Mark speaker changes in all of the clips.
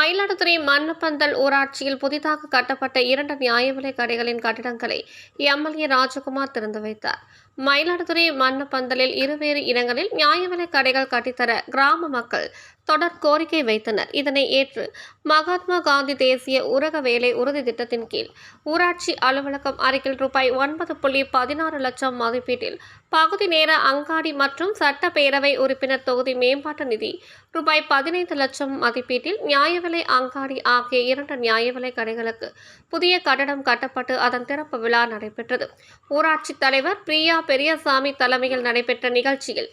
Speaker 1: மயிலாடுதுறை மண்ணப்பந்தல் ஊராட்சியில் புதிதாக கட்டப்பட்ட இரண்டு நியாய விலை கடைகளின் கட்டிடங்களை எம்எல்ஏ ராஜகுமார் திறந்து வைத்தார். மயிலாடுதுறை மண்ணப்பந்தலில் இருவேறு இடங்களில் நியாய விலைக் கடைகள் கட்டித்தர கிராம மக்கள் தொடர் கோரிக்கை வைத்தனர். இதனை ஏற்று மகாத்மா காந்தி தேசிய ஊரக வேலை உறுதி திட்டத்தின் கீழ் ஊராட்சி அலுவலகம் அருகில் ரூபாய் ஒன்பது புள்ளி பதினாறு லட்சம் மதிப்பீட்டில் பகுதி நேர அங்காடி மற்றும் சட்டப்பேரவை உறுப்பினர் தொகுதி மேம்பாட்டு நிதி ரூபாய் பதினைந்து லட்சம் மதிப்பீட்டில் நியாய விலை அங்காடி ஆகிய இரண்டு நியாய விலை கடைகளுக்கு புதிய கட்டடம் கட்டப்பட்டு அதன் திறப்பு விழா நடைபெற்றது. ஊராட்சி தலைவர் பிரியா பெரியசாமி தலைமையில் நடைபெற்ற நிகழ்ச்சியில்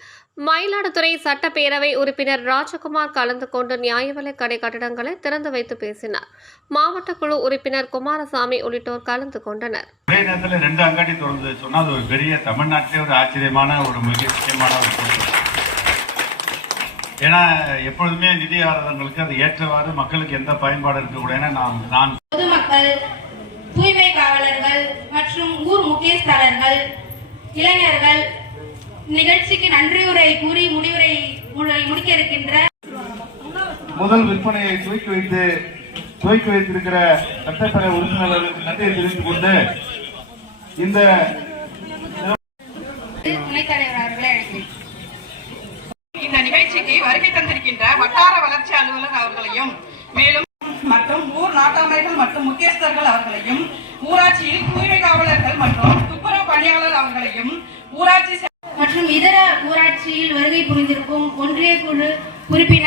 Speaker 1: மயிலாடுதுறை சட்டப்பேரவை உறுப்பினர் ராஜகுமார் கலந்து கொண்டு நியாய விலைக் கடை கட்டடங்களை திறந்து வைத்து பேசினார். மாவட்ட குழு உறுப்பினர் குமாரசாமி உள்ளிட்டோர் கலந்து கொண்டனர்.
Speaker 2: ஒரே நேரத்தில் ரெண்டு அங்காடி திறந்து சொன்னா அது ஒரு பெரிய தமிழ்நாட்டிலே ஒரு ஆச்சரியமான ஒரு மிக முக்கியமான ஒரு ஏன்னா எப்பொழுதுமே நிதி ஆதாரங்களுக்கு அது ஏற்றவாறு மக்களுக்கு எந்த பயன்பாடு இருக்கக்கூடாது நான்
Speaker 3: பொதுமக்கள் தூய்மை காவலர்கள் மற்றும் ஊர் முக்கியஸ்தலர்கள் இளைஞர்கள் நிகழ்ச்சிக்கு நன்றியுரை கூறி முடிவுரை முடி- முடிக்க இருக்கின்ற
Speaker 4: முதல் விற்பனையை துவக்கி வைத்து துவக்கி வைத்திருக்கிற சட்டப்பேரவை உறுப்பினர்களுக்கு நன்றியை தெரிவித்துக் கொண்டு இந்த
Speaker 5: இந்த நிகழ்ச்சிக்கு வருகை தந்திருக்கின்ற வட்டார வளர்ச்சி அலுவலர் அவர்களையும் மேலும் மற்றும் ஊர் நாட்டாமைகள் மற்றும் முக்கியஸ்தர்கள் அவர்களையும் ஊராட்சியில் தூய்மை காவலர்கள் மற்றும் அவர்களையும் ஊராட்சி
Speaker 3: மற்றும் இதர ஊராட்சியில் வருகை புரிந்திருக்கும் ஒன்றிய குழு உறுப்பினர்